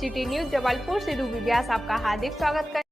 City news Jabalpur से Ruby व्यास आपका हार्दिक स्वागत करते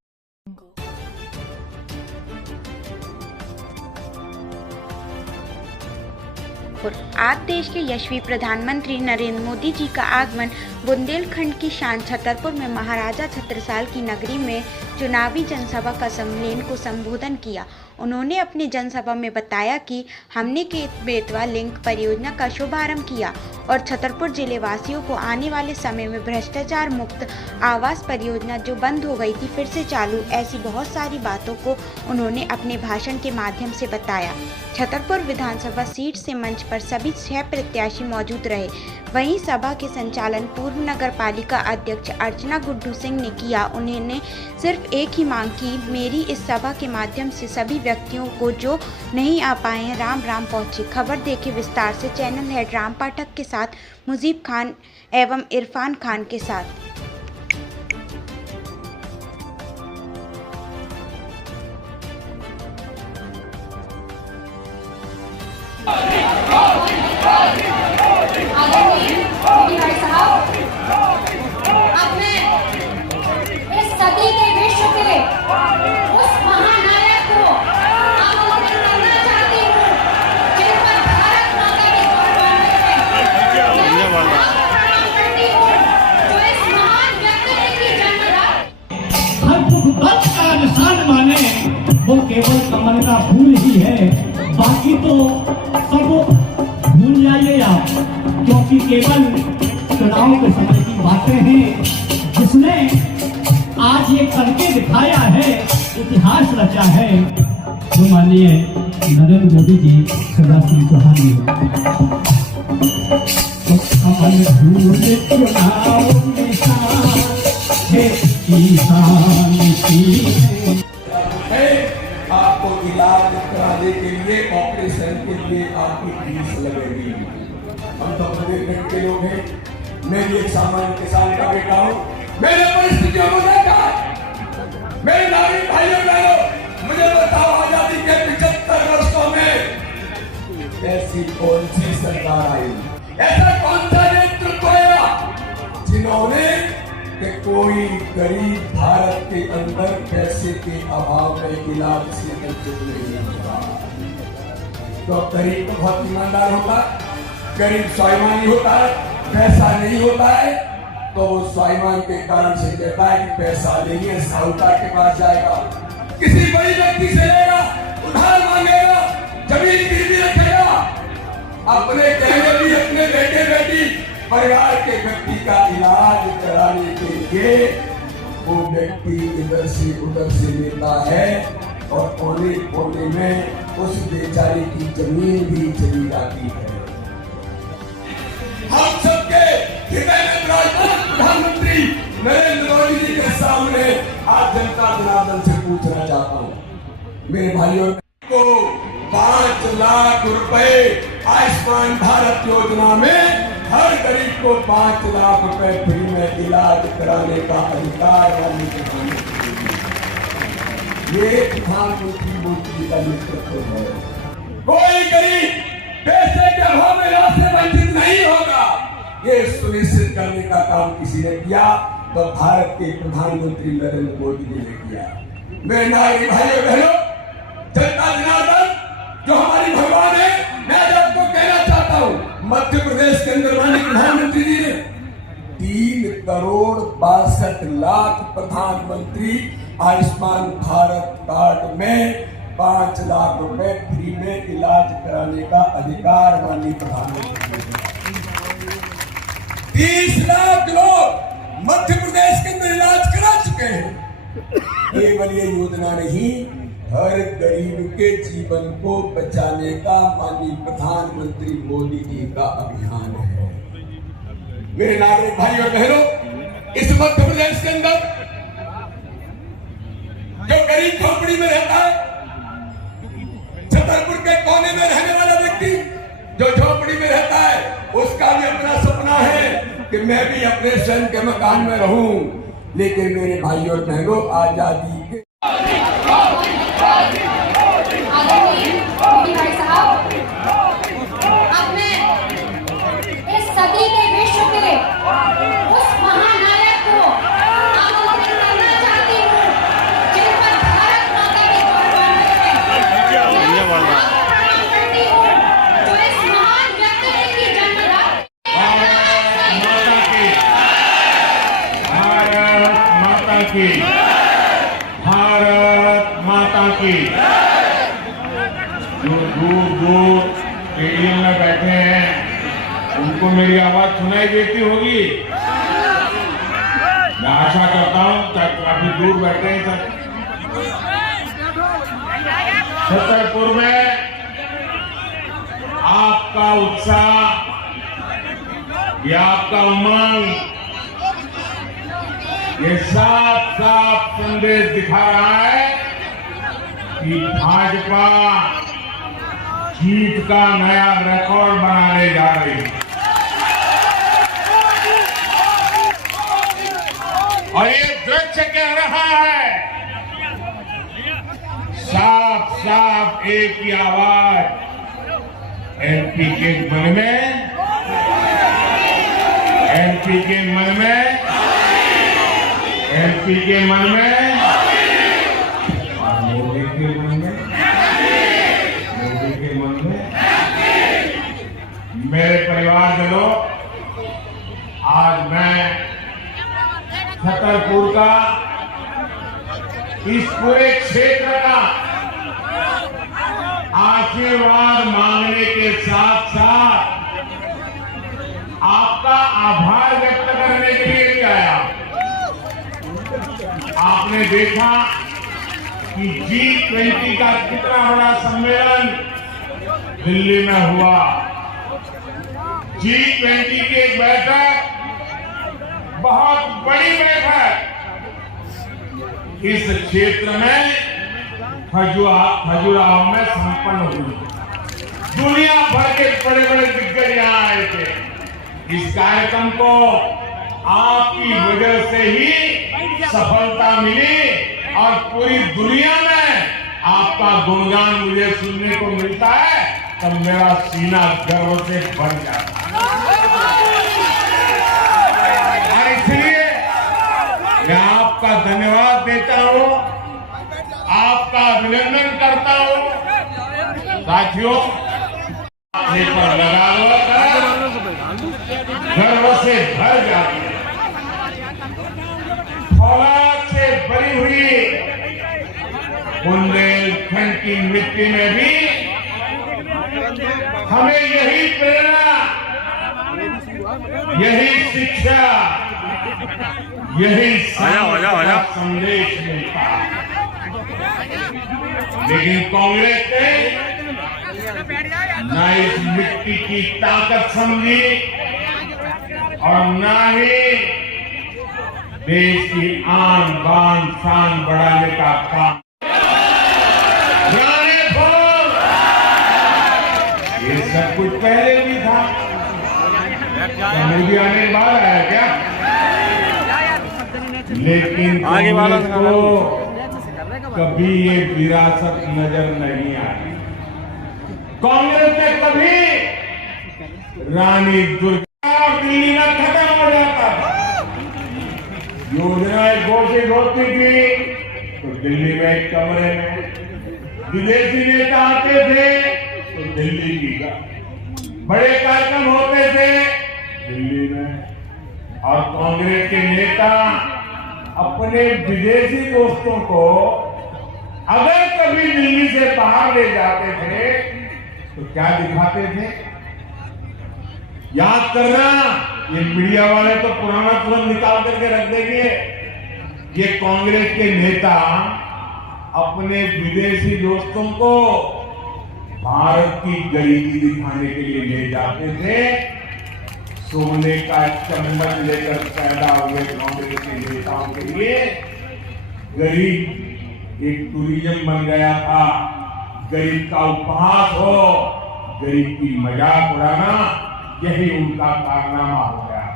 आज देश के यशस्वी प्रधानमंत्री नरेंद्र मोदी जी का आगमन बुंदेलखंड की शान छतरपुर में महाराजा छत्रसाल की नगरी में चुनावी जनसभा का सम्मेलन को संबोधन किया। उन्होंने अपनी जनसभा में बताया कि हमने के बेतवा लिंक परियोजना का शुभारंभ किया और छतरपुर जिले वासियों को आने वाले समय में भ्रष्टाचार मुक्त आवास परियोजना जो बंद हो गई थी फिर से चालू, ऐसी बहुत सारी बातों को उन्होंने अपने भाषण के माध्यम से बताया। छतरपुर विधानसभा सीट से मंच पर सभी 6 प्रत्याशी मौजूद रहे। वहीं सभा के संचालन पूर्व नगर पालिका अध्यक्ष अर्चना गुड्डू सिंह ने किया। उन्होंने सिर्फ एक ही मांग की, मेरी इस सभा के माध्यम से सभी व्यक्तियों को जो नहीं आ पाए हैं राम राम पहुंचे। खबर देखे विस्तार से चैनल हेड राम पाठक के साथ मुजीब खान एवं इरफान खान के साथ। इस सदी के विश्व के उस महानायक को आमंत्रित करना चाहती हूँ जिन पर भारत माता की कुर्बानी करती हूँ, जो इस महान व्यक्ति की जन्मरात हर दुख का निशान माने वो केवल कमल का फूल ही है, बाकी तो सब भूल जाइए आप, क्योंकि केवल चुनाव के समय की बातें हैं। जिसने आज ये करके दिखाया है, इतिहास रचा है, वो माननीय नरेंद्र मोदी जी, शिवराज सिंह चौहान जी। कमल फूल चुनाव निशान है, किसान की आपको इलाज कराने के लिए, ऑपरेशन के लिए आपकी फीस लगेगी। हम तो बुंदेलखंड के लोग हैं, मैं भी एक सामान्य किसान का बेटा हूँ। मेरे परिस्थितियों को देखा, मेरे नागरिक भाइयों बहनों, मुझे बताओ आजादी के 75 वर्षों में ऐसी कौन सी सरकार आई, ऐसा कौन सा नेतृत्व आया जिन्होंने कि कोई गरीब भारत के अंदर पैसे के अभाव में इलाज से वंचित नहीं होगा। तो गरीब तो बहुत ईमानदार होता है, गरीब स्वाभिमानी होता है, पैसा नहीं होता है तो वो स्वाभिमान के कारण से कहता है कि पैसा नहीं है, साहूकार के पास जाएगा, किसी बड़ी व्यक्ति से लेगा, उधार मांगेगा, जमीन गिरवी रखेगा, अपने कहने भी अपने बेटे बेटी परिवार के व्यक्ति का इलाज कराने के लिए वो व्यक्ति इधर से उधर से लेता है और कोने कोने में उस बेचारे की जमीन भी चली जाती है। हम सबके हृदय में विराजमान प्रधानमंत्री नरेंद्र मोदी जी के सामने आज जनता जनार्दन से पूछना चाहता हूँ, मेरे भाइयों को 5 लाख रुपए आयुष्मान भारत योजना में हर गरीब को 5 लाख रुपए फ्री में इलाज कराने का अधिकार वाली प्रधानमंत्री, ये प्रधानमंत्री मोदी का नेतृत्व है। कोई गरीब पैसे के अभाव में इलाज से वंचित नहीं होगा, ये सुनिश्चित करने का काम किसी ने किया तो भारत के प्रधानमंत्री नरेंद्र मोदी जी ने किया। मेरे नागरिक भाइयों बहनों, जनता जनार्दन जो हमारी भगवान है, मैं आपको कहना चाहता हूँ, मध्य प्रदेश के अंदर माननीय प्रधानमंत्री जी ने 3 करोड़ 62 लाख प्रधानमंत्री आयुष्मान भारत कार्ड में 5 लाख रुपए फ्री में इलाज कराने का अधिकार माननीय प्रधानमंत्री। 30 लाख लोग मध्य प्रदेश के अंदर इलाज करा चुके हैं। केवल ये योजना नहीं, हर गरीब के जीवन को बचाने का माननीय प्रधानमंत्री मोदी जी का अभियान है। मेरे नागरिक भाइयों और बहनों, इस मध्य प्रदेश के अंदर जो गरीब झोपड़ी में रहता है, छतरपुर के कोने में रहने वाला व्यक्ति जो झोपड़ी में रहता है, उसका भी अपना सपना है कि मैं भी अपने स्वयं के मकान में रहूं। लेकिन मेरे भाइयों और बहनों, आजादी के इस सदी के विश्व के उस महानायक को बैठे हैं उनको मेरी आवाज सुनाई देती होगी। मैं आशा करता हूं काफी दूर बैठे हैं सब। छतरपुर में आपका उत्साह, ये आपका उमंग, ये साफ साफ संदेश दिखा रहा है कि भाजपा जीत का नया रिकॉर्ड बनाने जा रही है। और ये दृश्य कह रहा है, साफ साफ एक ही आवाज एमपी के मन में, एमपी के मन में, एमपी के मन में और मोदी के मन में, मोदी के मन में। मेरे परिवारजनों, आज मैं छतरपुर का, इस पूरे क्षेत्र का आशीर्वाद मांगने के साथ साथ आपका आभार व्यक्त करने के लिए भी आया। आपने देखा कि G20 का कितना बड़ा सम्मेलन दिल्ली में हुआ। G20 की एक बैठक, बहुत बड़ी बैठक इस क्षेत्र में खजुराहो में संपन्न हुई। दुनिया भर के बड़े बड़े दिग्गज यहां आए थे। इस कार्यक्रम को आपकी वजह से ही सफलता मिली और पूरी दुनिया में आपका गुणगान मुझे सुनने को मिलता है, तब मेरा सीना गर्व से भर जाता है। और इसलिए मैं आपका धन्यवाद देता हूं, आपका अभिनंदन करता हूं। साथियों, अपने पर लगा हुआ गर्व से भर जाती है। फौलाद से भरी हुई बुंदेलखंड की मिट्टी में भी हमें यही प्रेरणा, यही शिक्षा, यही संदेश मिलता है। लेकिन कांग्रेस ने ना इस मिट्टी की ताकत समझी और ना ही देश की आन बान शान बढ़ाने का काम। ये सब कुछ पहले भी था, मोदी आने के बाद आया क्या? लेकिन कांग्रेस को कभी ये विरासत नजर नहीं आई। कांग्रेस ने कभी रानी दुर्गा दिल्ली में खत्म हो जाता था, योजनाएं घोषित होती थी तो दिल्ली में एक कमरे में, विदेशी नेता आते थे तो दिल्ली की बड़े कार्यक्रम होते थे दिल्ली में। और कांग्रेस के नेता अपने विदेशी दोस्तों को अगर कभी दिल्ली से बाहर ले जाते थे तो क्या दिखाते थे? याद करना, ये मीडिया वाले तो पुराना तुरंत निकाल करके रख देंगे। ये कांग्रेस के नेता अपने विदेशी दोस्तों को भारत की गरीबी दिखाने के लिए ले जाते थे। सोने का चम्मच लेकर पैदा हुए कांग्रेस के नेताओं के लिए गरीब एक टूरिज्म बन गया था। गरीब का उपहास हो, गरीब की मजाक उड़ाना, यही उनका कारनामा हो गया।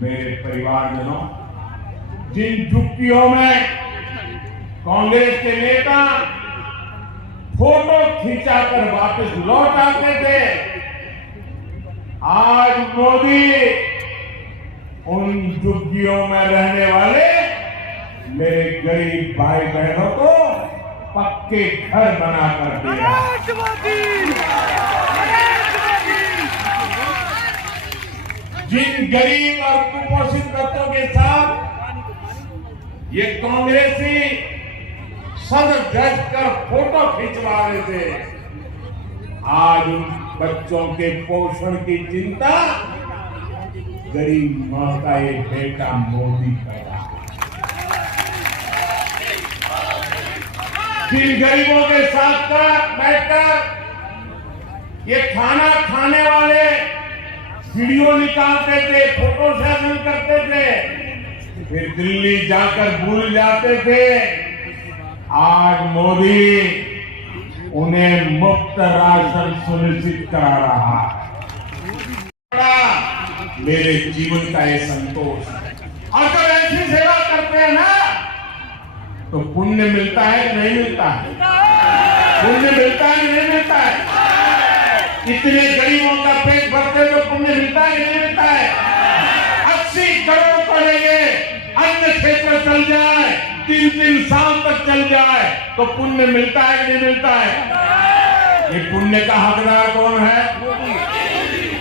मेरे परिवारजनों, जिन झुग्गियों में कांग्रेस के नेता फोटो खिंचाकर वापस लौट आते थे, आज मोदी उन झुग्गियों में रहने वाले मेरे गरीब भाई बहनों को पक्के घर बनाकर दे रहा है। जिन गरीब और कुपोषित बच्चों के साथ ये कांग्रेसी सज धज कर फोटो खिंचवा रहे थे, आज बच्चों के पोषण की चिंता गरीब मां का ये बेटा मोदी कर रहा है। जिन गरीबों के साथ बैठकर ये खाना खाने वाले वीडियो निकालते थे, फोटो सेशन करते थे, फिर दिल्ली जाकर भूल जाते थे, आज मोदी उन्हें मुफ्त राशन सुनिश्चित करा रहा है। मेरे जीवन का ये संतोष है। और जब ऐसी सेवा करते हैं ना तो पुण्य मिलता है कि नहीं मिलता है? पुण्य मिलता है कि नहीं मिलता है? इतने गरीबों का पेट भरते तो पुण्य मिलता है कि नहीं मिलता है? 80 करोड़ पड़ेंगे, अन्य क्षेत्र चल जाए, 3-3 साल तक चल जाए तो पुण्य मिलता है कि नहीं मिलता है? ये पुण्य का हकदार कौन है?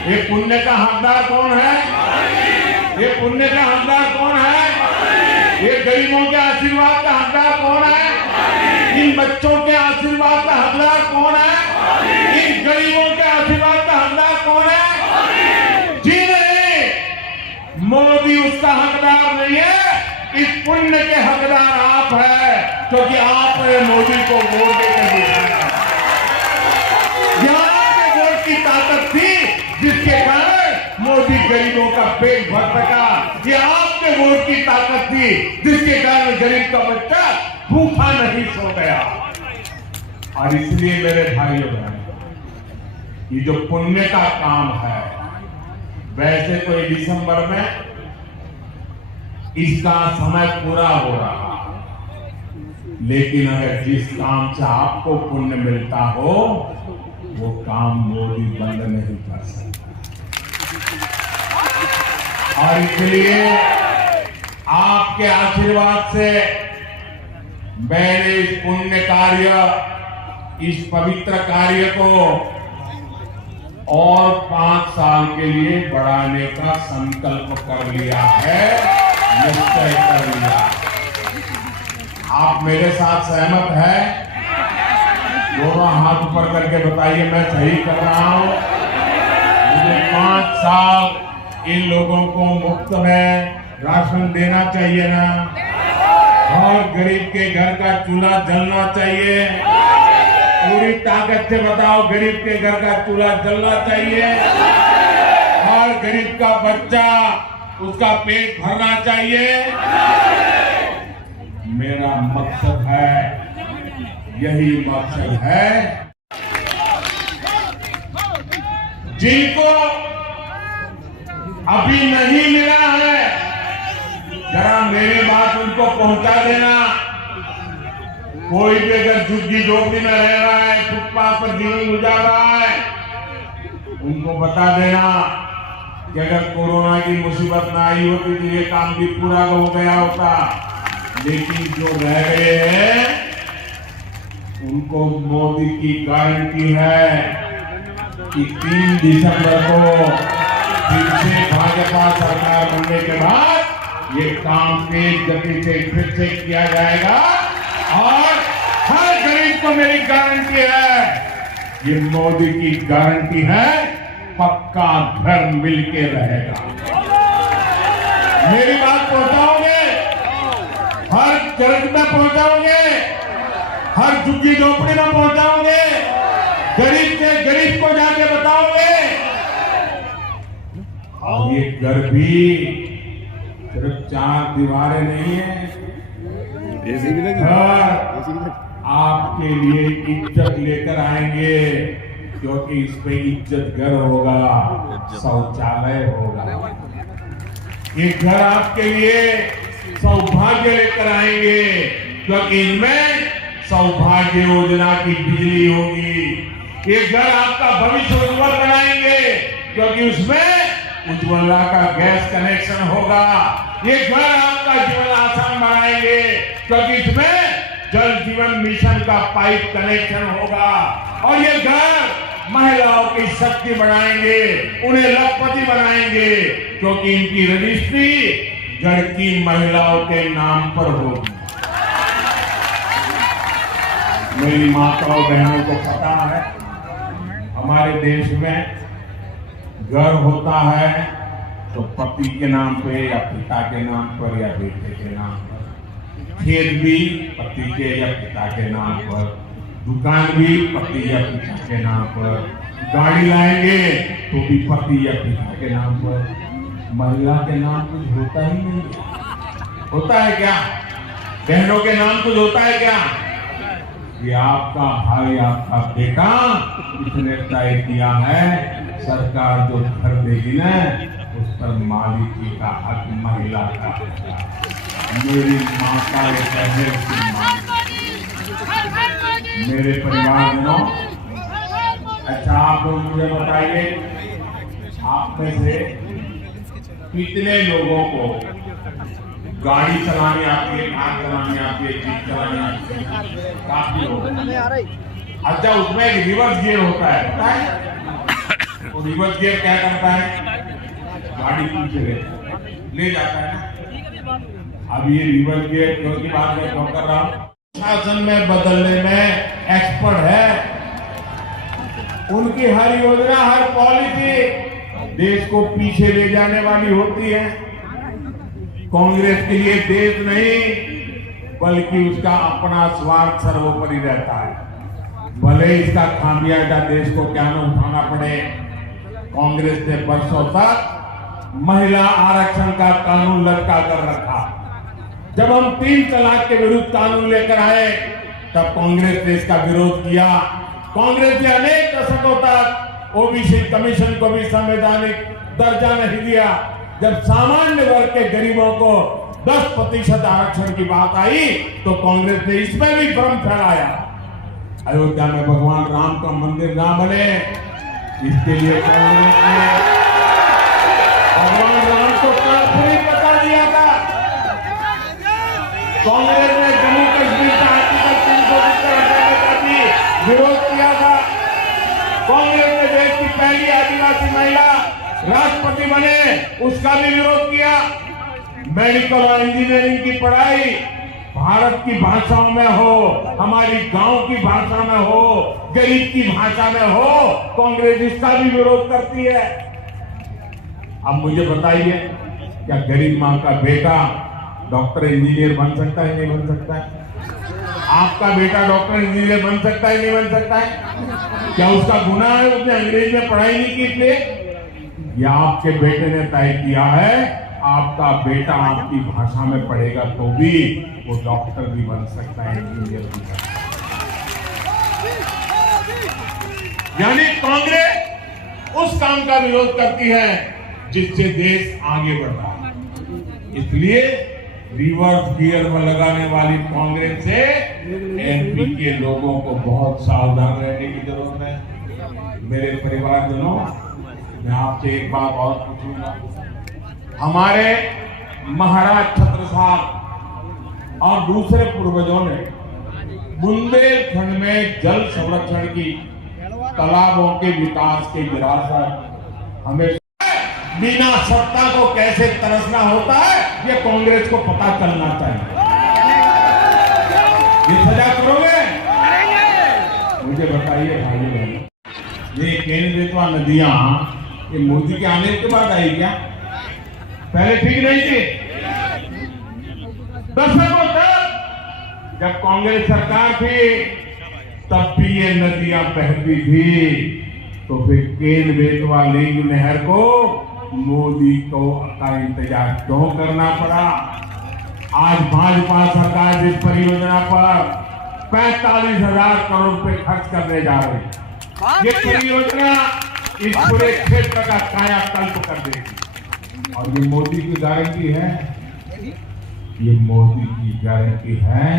ये पुण्य का हकदार कौन है? ये पुण्य का हकदार कौन है? ये गरीबों के आशीर्वाद का हकदार कौन है? इन बच्चों के आशीर्वाद का हकदार कौन है? इन गरीबों के आशीर्वाद का हकदार कौन है? जी नहीं, मोदी उसका हकदार नहीं है। इस पुण्य के हकदार आप हैं, क्योंकि आपने मोदी को वोट देकर दिखाया। यहाँ के वोट की ताकत थी जिसके कारण मोदी गरीबों का पेट भर सका। ये आपके वोट की ताकत थी जिसके कारण गरीब का बच्चा भूखा नहीं सो गया। और इसलिए मेरे भाइयों बहनों, ये जो पुण्य का काम है, वैसे तो दिसंबर में इसका समय पूरा हो रहा, लेकिन अगर जिस काम से आपको पुण्य मिलता हो वो काम मोदी बंद नहीं कर सकता। और इसलिए आपके आशीर्वाद से मैंने इस पुण्य कार्य, इस पवित्र कार्य को और 5 साल के लिए बढ़ाने का संकल्प कर लिया है, निश्चय कर लिया। आप मेरे साथ सहमत हैं? दोनों हाथ ऊपर करके बताइए मैं सही कर रहा हूं। मुझे 5 साल इन लोगों को मुफ्त में राशन देना चाहिए ना, और गरीब के घर का चूल्हा जलना चाहिए। पूरी ताकत से बताओ, गरीब के घर का चूल्हा जलना चाहिए, और गरीब का बच्चा, उसका पेट भरना चाहिए। मेरा मकसद है, यही मकसद है। जिनको अभी नहीं मिला है, जरा मेरी बात उनको पहुंचा देना। कोई भी अगर झुग्गी झोपड़ी में रह रहा है, फुटपाथ पर जीवन गुजार रहा है, उनको बता देना कि अगर कोरोना की मुसीबत ना आई होती तो ये काम भी पूरा हो गया होता। लेकिन जो रह गए हैं उनको मोदी की गारंटी है कि 3 दिसंबर को फिर से भाजपा सरकार बनने के बाद ये काम तेज गति से फिर से किया जाएगा। और हर गरीब को मेरी गारंटी है, ये मोदी की गारंटी है, पक्का घर मिलके रहेगा। मेरी बात पहुंचाओगे, हर चर्च में पहुंचाओगे, हर झुग्गी झोपड़ी में पहुंचाओगे, गरीब से गरीब को जाके बताओगे। और ये घर भी सिर्फ 4 दीवारें नहीं है, आपके लिए इज्जत लेकर आएंगे, क्योंकि इस पे इज्जत घर होगा, शौचालय होगा। ये घर आपके लिए सौभाग्य लेकर आएंगे, क्योंकि इनमें सौभाग्य योजना की बिजली होगी। ये घर आपका भविष्य उज्जवल बनाएंगे, क्योंकि उसमें उज्ज्वला का गैस कनेक्शन होगा। ये घर आपका जीवन आसान बनाएंगे, क्योंकि इसमें जल जीवन मिशन का पाइप कनेक्शन होगा। और ये घर महिलाओं की शक्ति बढ़ाएंगे, उन्हें लखपति बनाएंगे, क्योंकि इनकी रजिस्ट्री घर की महिलाओं के नाम पर होगी। मेरी माताओं बहनों को पता है, हमारे देश में घर होता है तो पति के नाम पे या पिता के नाम पर या बेटे के नाम पर, खेत भी पति के या पिता के नाम पर, दुकान भी पति या पिता के नाम पर, गाड़ी लाएंगे तो भी पति या पिता के नाम पर। महिला के नाम कुछ होता ही नहीं है। होता है क्या? बहनों के नाम कुछ होता है क्या? ये आपका भाई, आपका बेटा इसने तय किया है, सरकार जो घर देगी ना उस पर मालिकी का हक महिला का होगा। मेरी माता मेरे परिवारजनों, अच्छा आप लोग मुझे बताइए, आप में से कितने लोगों को गाड़ी चलानी आती है, कार चलानी आती है, जीप चलानी आती है? काफी लोग। अच्छा, उसमें एक रिवर्स गियर होता है, पता है? वो रिवर्स गियर क्या करता है? गाड़ी पीछे ले जाता है ना। अब ये रिवर्स गियर की बात मैं क्यों कर रहा हूँ? शासन में बदलने में एक्सपर्ट है। उनकी हर योजना, हर पॉलिसी देश को पीछे ले जाने वाली होती है। कांग्रेस के लिए देश नहीं बल्कि उसका अपना स्वार्थ सर्वोपरि रहता है। भले इसका खामियाजा देश को क्या न उठाना पड़े, कांग्रेस ने वर्षों तक महिला आरक्षण का कानून लटका कर रखा। जब हम 3 तलाक के विरुद्ध कानून लेकर आए तब कांग्रेस ने इसका विरोध किया। कांग्रेस ने अनेक दशकों तक ओबीसी कमीशन को भी संवैधानिक दर्जा नहीं दिया। जब सामान्य वर्ग के गरीबों को 10% आरक्षण की बात आई तो कांग्रेस ने इसमें भी भ्रम फैलाया। अयोध्या में भगवान राम का मंदिर ना बने, इसके लिए कांग्रेस ने भगवान राम को कानपुरी बता दिया था। कांग्रेस ने जम्मू कश्मीर का आर्टिकल 370 का भी विरोध किया था। कांग्रेस ने देश की पहली आदिवासी महिला राष्ट्रपति बने, उसका भी विरोध किया। मेडिकल और इंजीनियरिंग की पढ़ाई भारत की भाषाओं में हो, हमारी गांव की भाषा में हो, गरीब की भाषा में हो, कांग्रेस इसका भी विरोध करती है। अब मुझे बताइए, क्या गरीब मां का बेटा डॉक्टर इंजीनियर बन सकता है, नहीं बन सकता है? आपका बेटा डॉक्टर इंजीनियर बन सकता है, नहीं बन सकता है? क्या उसका गुनाह है उसने अंग्रेजी में पढ़ाई नहीं की इसलिए? या आपके बेटे ने तय किया है आपका बेटा आपकी भाषा में पढ़ेगा तो भी वो डॉक्टर भी बन सकता है, इंजीनियर भी बन सकता है। यानी कांग्रेस उस काम का विरोध करती है जिससे देश आगे बढ़ रहा है। इसलिए रिवर्स गियर में लगाने वाली कांग्रेस से एमपी के लोगों को बहुत सावधान रहने की जरूरत है। मेरे परिवारजनों, मैं आपसे एक बात और पूछूंगा। हमारे महाराज छत्रसाल और दूसरे पूर्वजों ने बुंदेलखंड में जल संरक्षण की, तालाबों के विकास की विरासत हमें बिना सत्ता को कैसे तरसना होता है ये कांग्रेस को पता चलना चाहिए। ये सजा करोगे? मुझे बताइए भाइयों बहनों, ये केन बेतवा नदियां ये मोदी के आने के बाद आई क्या? पहले ठीक नहीं थी? दशकों तक जब कांग्रेस सरकार थी तब भी ये नदियां बहती थी, तो फिर केन बेतवा लिंक नहर को मोदी को का इंतजार क्यों करना पड़ा? आज भाजपा सरकार इस परियोजना पर 45,000 करोड़ रुपए खर्च करने जा रही है। ये परियोजना इस पूरे क्षेत्र का कायाकल्प कर देगी। और ये मोदी की गारंटी है, ये मोदी की गारंटी है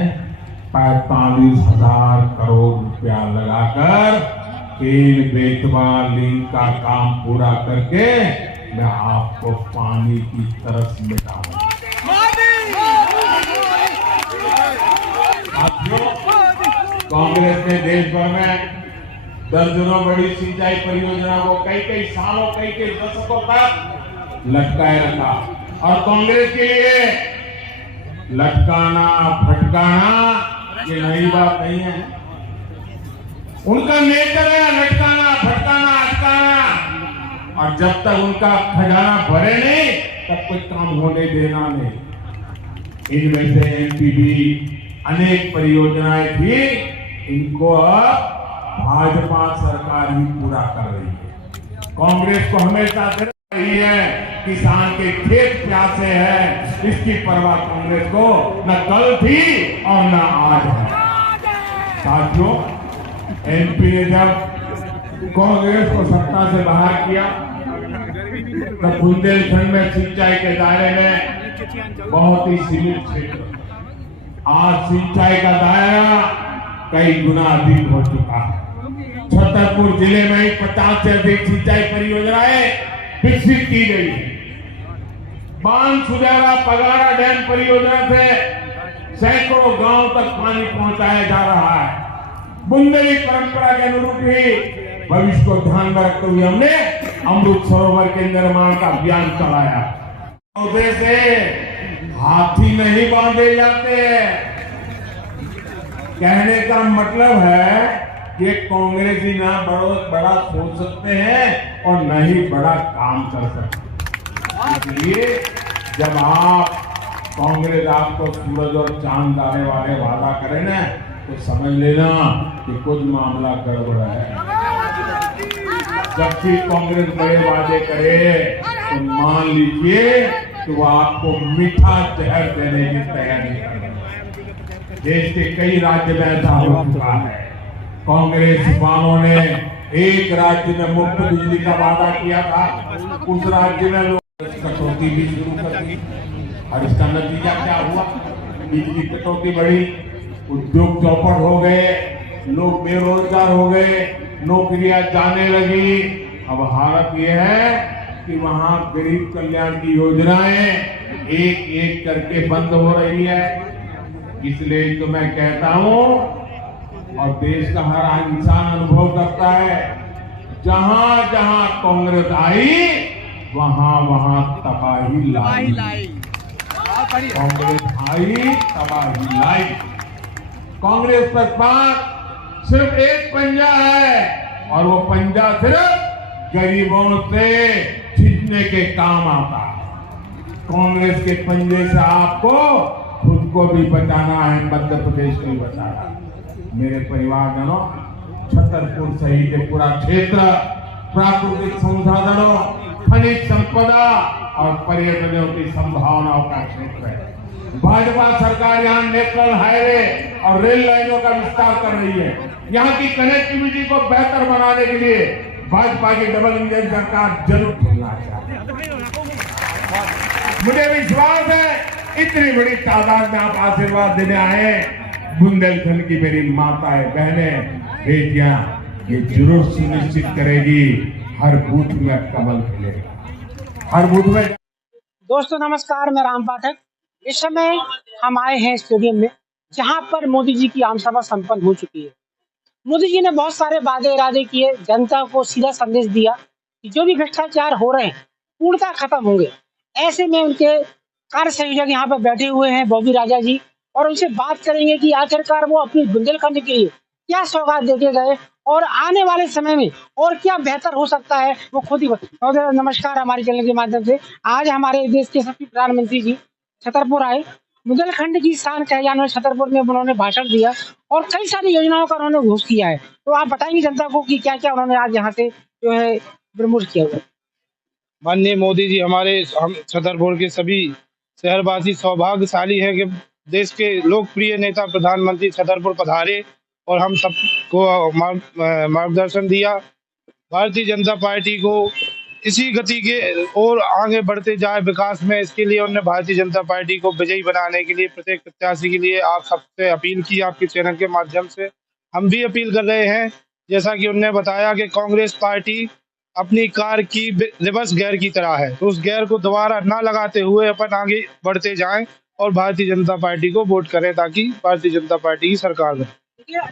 45,000 करोड़ रुपया लगाकर केन बेतवा लिंक का काम पूरा करके मैं आपको पानी की तरस मिटाऊंगा। कांग्रेस ने देश भर में दर्जनों बड़ी सिंचाई परियोजना को कई सालों, कई दशकों तक लटकाए रखा। और कांग्रेस के लिए लटकाना फटकाना ये नई बात नहीं है। उनका नेचर है लटकाना, भटकाना, अटकाना, और जब तक उनका खजाना भरे नहीं तब कुछ काम होने देना नहीं। इनमें से एनपीबी अनेक परियोजनाएं थी, इनको अब भाजपा सरकार ही पूरा कर रही है। कांग्रेस को हमेशा से रही है किसान के खेत प्यासे हैं, इसकी परवाह कांग्रेस को न कल थी और न आज है। साथियों, एमपी ने जब कांग्रेस को सत्ता से बाहर किया तब बुंदेलखंड में सिंचाई के दायरे में बहुत ही सीमित क्षेत्र, आज सिंचाई का दायरा कई गुना अधिक हो चुका है। छतरपुर जिले में ही 50 से अधिक सिंचाई परियोजनाएं विकसित की गई है। बांध सुजारा पगारा डैम परियोजना से सैकड़ों गांव तक पानी पहुंचाया जा रहा है। बुंदेली परंपरा के अनुरूप ही भविष्य को ध्यान में रखते हुए हमने अमृत सरोवर के निर्माण का अभियान चलाया। पौधे से हाथी नहीं बांधे जाते हैं। कहने का मतलब है कि कांग्रेसी ना बड़ा सोच सकते हैं और न ही बड़ा काम कर सकते। इसलिए जब आप कांग्रेस आपको सूरज और चांद तारे वाले वादा करे ना तो समझ लेना कि कुछ मामला गड़बड़ है। जब भी कांग्रेस बड़े वादे करे तो मान लीजिए कि वो आपको मीठा जहर देने की तैयारी कर रहे हैं। देश के कई राज्य में ऐसा हो चुका है। कांग्रेस वालों ने एक राज्य में मुफ्त बिजली का वादा किया था, उस राज्य में लोग कटौती भी शुरू कर दी और इसका नतीजा क्या हुआ? बिजली कटौती बढ़ी, उद्योग चौपट हो गए, लोग बेरोजगार हो गए, नौकरियां जाने लगी। अब हालत यह है कि वहां गरीब कल्याण की योजनाएं एक एक करके बंद हो रही है। इसलिए तो मैं कहता हूं और देश का हर इंसान अनुभव करता है, जहां जहां कांग्रेस आई वहां वहां तबाही लाई। कांग्रेस आई, तबाही लाई। कांग्रेस पर पास सिर्फ एक पंजा है और वो पंजा सिर्फ गरीबों से छिपने के काम आता है। कांग्रेस के पंजे से आपको खुद को भी बचाना है, मध्य प्रदेश को भी बचाना है। मेरे परिवारजनों, छतरपुर सहित पूरा क्षेत्र प्राकृतिक संसाधनों, खनिज संपदा और पर्यटनों की संभावनाओं का क्षेत्र है। भाजपा सरकार यहाँ नेशनल हाईवे और रेल लाइनों का विस्तार कर रही है। यहाँ की कनेक्टिविटी को बेहतर बनाने के लिए भाजपा की डबल इंजन सरकार जरूर खुलना चाहिए। मुझे विश्वास है इतनी बड़ी तादाद में आप आशीर्वाद देने आए बुंदेलखंड की मेरी माताएं, बहनें, बेटियां ये जरूर सुनिश्चित करेगी हर बूथ में कमल खिलेगा, हर बूथ में। दोस्तों नमस्कार, मैं राम पाठक। इस समय हम आए हैं स्टेडियम में, जहां पर मोदी जी की आम सभा संपन्न हो चुकी है। मोदी जी ने बहुत सारे वादे इरादे किए, जनता को सीधा संदेश दिया कि जो भी भ्रष्टाचार हो रहे हैं पूर्णतः खत्म होंगे। ऐसे में उनके कार्य संयोजक यहाँ पर बैठे हुए हैं, बॉबी राजा जी, और उनसे बात करेंगे कि आखिरकार वो अपनी बुंदेलखंड के लिए क्या सौगात देके गए और आने वाले समय में और क्या बेहतर हो सकता है वो खुद ही बताएं। नमस्कार, हमारे चैनल के माध्यम से आज हमारे देश के सभी प्रधानमंत्री जी छतरपुर आए। बुंदेलखंड की शान कहे जाने वाले छतरपुर में उन्होंने भाषण दिया और कई सारी योजनाओं का उन्होंने घोषणा किया है। तो आप बताएंगे जनता को कि क्या क्या उन्होंने आज यहाँ से जो है प्रमोट किया हुआ। माननीय मोदी जी, हम छतरपुर के सभी शहरवासी सौभाग्यशाली हैं कि देश के लोकप्रिय नेता प्रधानमंत्री छतरपुर पधारे और हम सबको मार्गदर्शन दिया। भारतीय जनता पार्टी को इसी गति के और आगे बढ़ते जाए विकास में, इसके लिए उन्होंने भारतीय जनता पार्टी को विजयी बनाने के लिए प्रत्येक प्रत्याशी के लिए आप सबसे अपील की। आपके चैनल के माध्यम से हम भी अपील कर रहे हैं, जैसा कि उन्होंने बताया कि कांग्रेस पार्टी अपनी कार की रिवर्स गियर की तरह है, तो उस गियर को दोबारा ना लगाते हुए अपन आगे बढ़ते जाएं और भारतीय जनता पार्टी को वोट करें ताकि भारतीय जनता पार्टी की सरकार बने।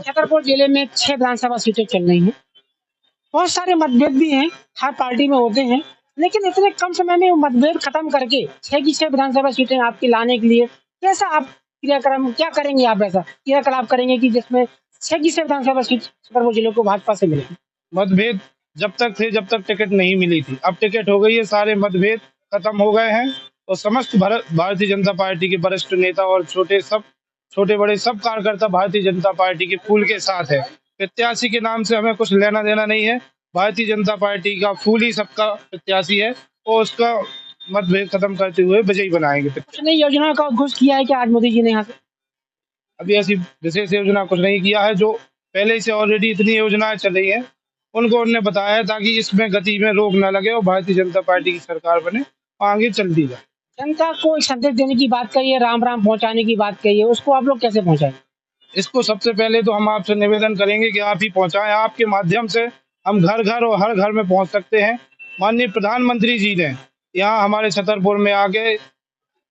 छतरपुर जिले में 6 विधानसभा सीटें चल रही हैं, बहुत सारे मतभेद भी हैं, हर पार्टी में होते हैं, लेकिन इतने कम समय में मतभेद खत्म करके 6 की 6 विधानसभा सीटें आपके लाने के लिए कैसा आप क्रियाक्रम क्या करेंगे? आप ऐसा क्रियाकलाप करेंगे कि जिसमें छह की विधानसभा सीट छतरपुर जिले को भाजपा से मिले। मतभेद जब तक थे जब तक टिकट नहीं मिली थी, अब टिकट हो गई है, सारे मतभेद खत्म हो गए हैं और समस्त भारतीय जनता पार्टी के वरिष्ठ नेता और छोटे बड़े सब कार्यकर्ता भारतीय जनता पार्टी के फूल के साथ है। प्रत्याशी के नाम से हमें कुछ लेना देना नहीं है, भारतीय जनता पार्टी का फूल ही सबका प्रत्याशी है और उसका मतभेद खत्म करते हुए विजयी बनाएंगे। कुछ नई योजनाओं का घोषणा किया है कि आज मोदी जी ने यहाँ से? अभी ऐसी विशेष योजना कुछ नहीं किया है, जो पहले से ऑलरेडी इतनी योजनाएं चल रही हैं उनको उन्होंने बताया है ताकि इसमें गति में रोक न लगे और भारतीय जनता पार्टी की सरकार बने और आगे चलती जाए। जनता को एक संदेश देने की बात कही है, राम राम पहुंचाने की बात कही है, उसको आप लोग कैसे पहुंचाएंगे? इसको सबसे पहले तो हम आपसे निवेदन करेंगे कि आप ही पहुंचाएं। आपके माध्यम से हम घर घर और हर घर में पहुंच सकते हैं। माननीय प्रधानमंत्री जी ने यहाँ हमारे छतरपुर में आके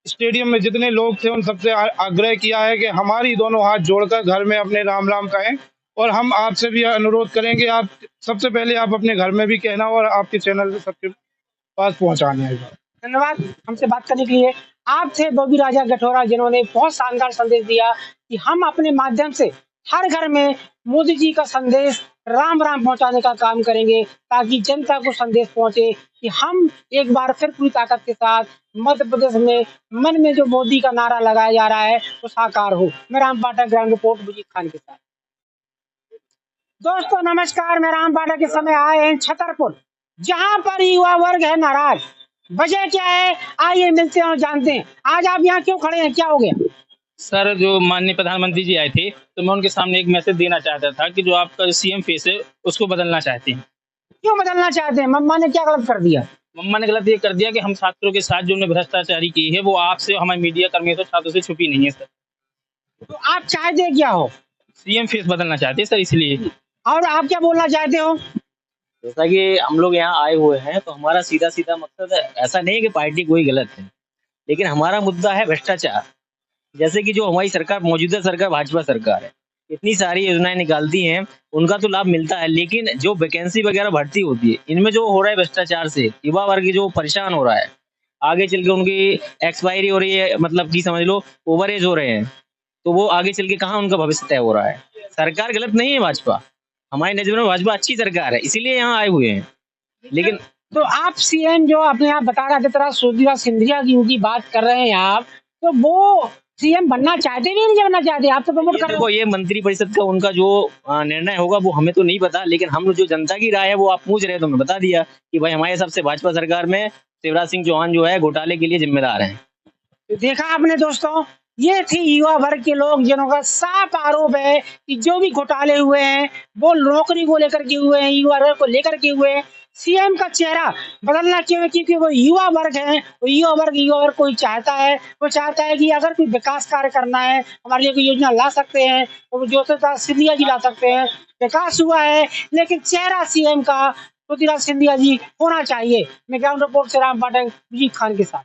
स्टेडियम में जितने लोग थे उन सबसे आग्रह किया है कि हमारी दोनों हाथ जोड़कर घर में अपने राम राम कहें और हम आपसे भी अनुरोध करेंगे आप सबसे पहले आप अपने घर में भी कहना और आपके चैनल से सबके पास पहुंचाना है। धन्यवाद हमसे बात करने के लिए। आप थे बॉबी राजा गठौरा, जिन्होंने बहुत शानदार संदेश दिया कि हम अपने माध्यम से हर घर में मोदी जी का संदेश राम राम पहुंचाने का काम करेंगे ताकि जनता को संदेश पहुंचे कि हम एक बार फिर पूरी ताकत के साथ मध्य प्रदेश में मन में जो मोदी का नारा लगाया जा रहा है वो साकार हो। मैं राम पाठक, ग्राउंड रिपोर्ट बुजीत खान के साथ। दोस्तों नमस्कार, मैं राम पाठक के समय आए हैं छतरपुर, जहां पर युवा वर्ग है नाराज। वजह क्या है, आइए मिलते हैं और जानते हैं। आज आप यहाँ क्यों खड़े हैं, क्या हो गया? सर, जो माननीय प्रधानमंत्री जी आए थे तो मैं उनके सामने एक मैसेज देना चाहता था कि जो आपका सीएम फेस है उसको बदलना चाहते हैं। क्यों बदलना चाहते हैं? मम्मा ने क्या गलत कर दिया? मम्मा ने गलत ये कर दिया कि हम छात्रों के साथ जो उन्होंने भ्रष्टाचारी की है वो आपसे, हमारे मीडिया कर्मियों से, छात्रों से छुपी नहीं है सर। तो आप चाहते क्या हो? सीएम फेस बदलना चाहते हैं सर, इसलिए। और आप क्या बोलना चाहते हो? जैसा कि हम लोग यहाँ आए हुए हैं तो हमारा सीधा सीधा मकसद है, ऐसा नहीं है कि पार्टी कोई गलत है, लेकिन हमारा मुद्दा है भ्रष्टाचार। जैसे कि जो हमारी सरकार, मौजूदा सरकार भाजपा सरकार है, इतनी सारी योजनाएं निकालती हैं, उनका तो लाभ मिलता है, लेकिन जो वैकेंसी वगैरह भर्ती होती है इनमें जो हो रहा है भ्रष्टाचार से युवा वर्ग जो परेशान हो रहा है, आगे चल के उनकी एक्सपायरी हो रही है, मतलब कि समझ लो ओवर एज हो रहे हैं, तो वो आगे चल के कहाँ उनका भविष्य तय हो रहा है। सरकार गलत नहीं है भाजपा, हमारी नजर में भाजपा अच्छी सरकार है, इसीलिए यहाँ आए हुए हैं। लेकिन तो आप सीएम जो अपने आप बता रहे थे, तरह ज्योतिरादित्य सिंधिया की उनकी बात कर रहे हैं आप, तो वो सीएम बनना चाहते नहीं बनना चाहते? आप तो प्रमोट कर रहे हो। ये मंत्री परिषद का उनका जो निर्णय होगा वो हमें तो नहीं पता, लेकिन हम जो जनता की राय है वो आप पूछ रहे हैं तो मैं बता दिया कि भाई हमारे हिसाब से भाजपा सरकार में शिवराज सिंह चौहान जो है घोटाले के लिए जिम्मेदार हैं। तो देखा आपने दोस्तों, ये थी युवा वर्ग के लोग जिनका साफ आरोप है कि जो भी घोटाले हुए हैं वो नौकरी को लेकर के हुए हैं, युवा वर्ग को लेकर के हुए हैं। सीएम का चेहरा बदलना क्यों है? क्योंकि वो युवा वर्ग है, वो युवा वर्ग को ही चाहता है। वो चाहता है कि अगर कोई विकास कार्य करना है, हमारे लिए कोई योजना ला सकते हैं तो ज्योतिरादित्य सिंधिया जी ला सकते हैं। विकास हुआ है लेकिन चेहरा सीएम का ज्योतिरादित्य सिंधिया जी होना चाहिए। मैं ग्राउंड रिपोर्ट से राम पाठक, बुजीत खान के साथ।